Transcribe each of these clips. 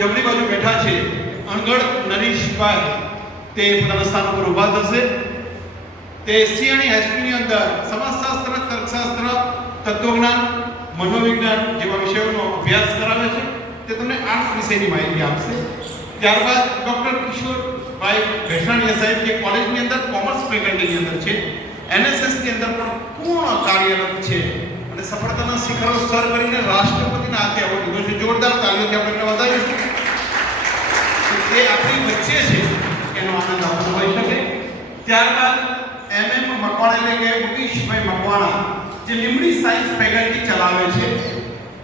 જમણી બાજુ બેઠા છે અણગઢ નરેશભાઈ તે પોતાના સ્થાન ઉપર ઊભા થશે. તે સિયાણી હાઈસ્કૂલની અંદર સમાજશાસ્ત્ર, તર્કશાસ્ત્ર, તત્વજ્ઞાન, મનોવિજ્ઞાન જેવા વિષયોનો અભ્યાસ કરાવે છે. તે તમને આર્ટ્સ વિષયની માહિતી આપશે. ત્યારબાદ ડોક્ટર કિશોરભાઈ ભેસાણીયા સાહેબ જે કોલેજની અંદર કોમર્સ ફેકલ્ટીની અંદર છે. એનએસએસની અંદર પણ પૂર્ણ કાર્યરત છે. સફળતાના શિખરો સર કરીને રાષ્ટ્રપતિના હાથે એવોર્ડ લીધો છે જોરદાર તાલીઓથી આપણે વધાવીશું તે આપણી વચ્ચે છે, એનો આનંદ આપણો હોઈ શકે. ત્યારબાદ એમ એમ મકવાણા એટલે કે મુકેશભાઈ મકવાણા, જે લીમડી સાયન્સ ફેકલ્ટી ચલાવે છે.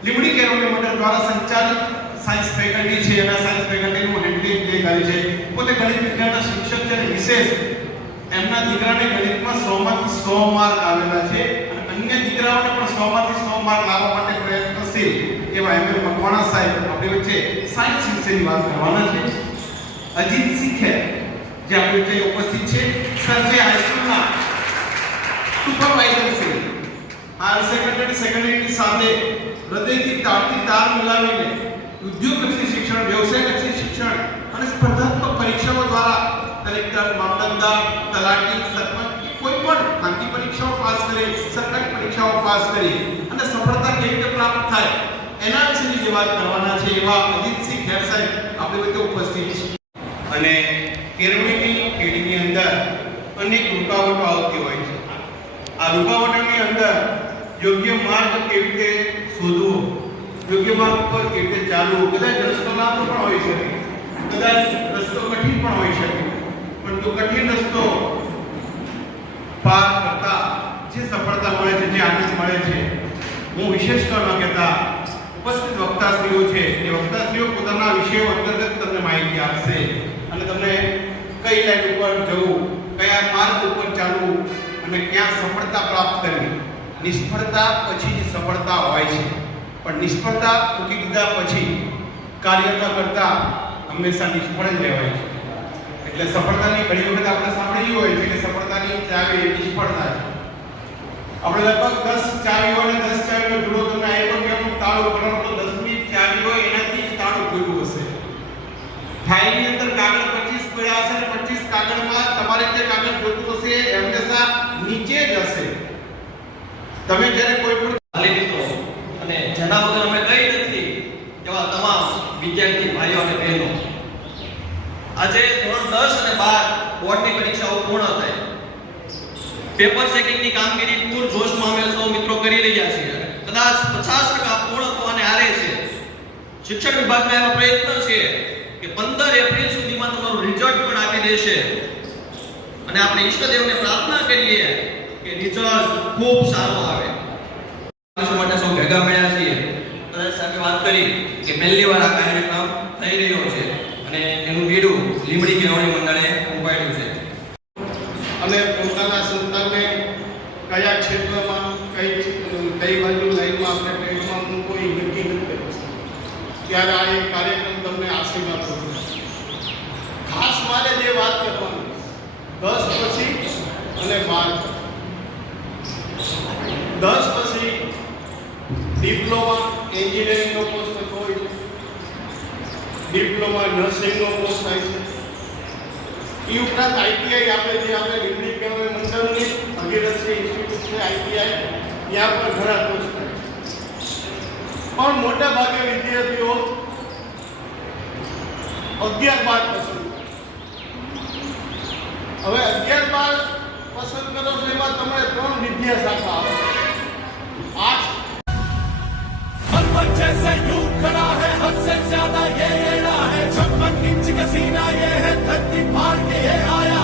લીમડી કેરોલી દ્વારા સંચાલિત સાયન્સ ફેકલ્ટી છે. એના સાયન્સ ફેકલ્ટીનું હેન્ડલિંગ જે કરે છે. પોતે ગણિત વિજ્ઞાનના શિક્ષક છે વિશેષ એમના દીકરાને ગણિતમાં 100 માંથી 100 માર્ક આવેલા છે. અન્ય દીકરાઓને પણ 100 માંથી 100 માર્ક લાવવા માટે પ્રયત્નશીલ એવા એમ. મકવાણા સાહેબ આપણી વચ્ચે સાયન્સ વિશેની વાત કરવાના છે. અજીત સિંહ જે આપણી વચ્ચે ઉપસ્થિત છે. સરજે હાઈસ્કૂલના સુપરવાઇઝર છે. હાયર સેકન્ડરી સેકન્ડરીની સાથે હૃદયથી તાળથી તાર મિલાવીને ઉદ્યોગલક્ષી શિક્ષણ વ્યવસાયલક્ષી શિક્ષણ અને સ્પર્ધાત્મક પરીક્ષાઓ દ્વારા કલેક્ટર મામલતદાર તલાટી સરપંચ કે કોઈ પણ ખાનગી પરીક્ષાઓ પાસ કરી સરકારી પરીક્ષાઓ પાસ કરી અને સફળતા કેવી રીતે પ્રાપ્ત થાય એના વિશેની જે વાત કરવાના છે એવા અજીતસિંહ ખેર સાહેબ આપણી વચ્ચે ઉપસ્થિત છે. અને કેળવણીની પેઢીની અંદર અનેક રૂકાવટો આવતી હોય છે. આ રૂકાવટોની અંદર યોગ્ય માર્ગ કેવી રીતે શોધવો, યોગ્ય માર્ગ પર કેવી રીતે ચાલવું, કદાચ રસ્તો લાંબો પણ હોઈ શકે, કદાચ રસ્તો કઠિન પણ હોઈ શકે. તો કઠિન રસ્તો પાર કરતા સફળતા મળે છે, જે આનંદ મળે છે. હું વિશેષ તો ન કહેતા ઉપસ્થિત વક્તાશ્રીઓ છે. એ વક્તાશ્રીઓ પોતાના વિષયો અંતર્ગત તમને માહિતી આપશે અને તમને કઈ લાઈન ઉપર જવું, કયા માર્ગ ઉપર ચાલવું અને ક્યાં સફળતા પ્રાપ્ત કરવી. નિષ્ફળતા પછી જ સફળતા હોય છે. પણ નિષ્ફળતા મૂકી દીધા પછી કાર્યતા કરતા હંમેશા નિષ્ફળ જ રહેવાય છે. એટલે સફળતાની ઘણી વખત આપણે સાંભળ્યું હોય છે કે સફળતાની ચાવી નિષ્ફળતા છે. આપણે લગભગ 10 ચાવીઓ અને 10 ચાવીનો જુડો તમને આપ્યો કે અમુક તાળું કરો તો 10મી ચાવી હોય, એનાથી જ તાળું ખુલ્લું હશે. ફાઇલની અંદર કાગળ 25 પડ્યા હશે અને 25 કાગળમાં તમારે જે કાગળ જોતું હશે એ હંમેશા નીચે જ હશે. તમે જ્યારે કોઈ પણ ખાલી લીધો અને જેના વગર અમે કઈ નથી, એવા તમામ વિદ્યાર્થી ભાઈઓ અને બહેનો. આજે ધોરણ 10 અને 12 બોર્ડની પરીક્ષાઓ પૂર્ણ થઈ. પેપર ચેકિંગની કામગીરી પૂર જોશમાં અમે સૌ મિત્રો કરી રહ્યા છીએ. કદાચ 50% પૂર્ણ થવાને આરે છે. શિક્ષણ વિભાગના એવા પ્રયત્ન છે કે 15 એપ્રિલ સુધીમાં તમારું રિઝલ્ટ પણ આપી દેશે. અને આપણે ઈષ્ટદેવને પ્રાર્થના કરીએ કે રિઝલ્ટ ખૂબ સારો આવે. માટે સૌ ભેગા મળ્યા છીએ. કદાચ સાથે વાત કરી કે પહેલી વાર આ કાર્યક્રમ થઈ રહ્યો છે. અને એનું બીડું લીમડી કેળવણી મંડળે અને પોતાના સંતાનને કયા ક્ષેત્રમાં, કઈ કઈ બાજુ લાઈનમાં આપણે ટ્રેડમાં મૂકવો એ નક્કી નથી કરી શકતા. ત્યારે આ એક કાર્યક્રમ તમને આશીર્વાદ આપે. ખાસ મારે જે વાત કરવાની, દસ પછી અને બાર. દસ પછી ડિપ્લોમા એન્જિનિયરિંગનો કોર્સ થતો હોય છે ડિપ્લોમા નર્સિંગનો કોર્સ થાય છે એ ઉપરાંત આઈટીઆઈ આપણે જે આપણે ડિગ્રી કહેવાય મંડળની અધિરથ્ય ઇન્સ્ટિટ્યૂટ આઈટીઆઈ ત્યાં પણ ઘણા કોર્સ થાય પણ મોટા ભાગે વિદ્યાર્થીઓ અગિયાર બાર પસંદ હવે અગિયાર બાર ये है छप्पन इंच का सीना ये है धरती फाड़ के ये आया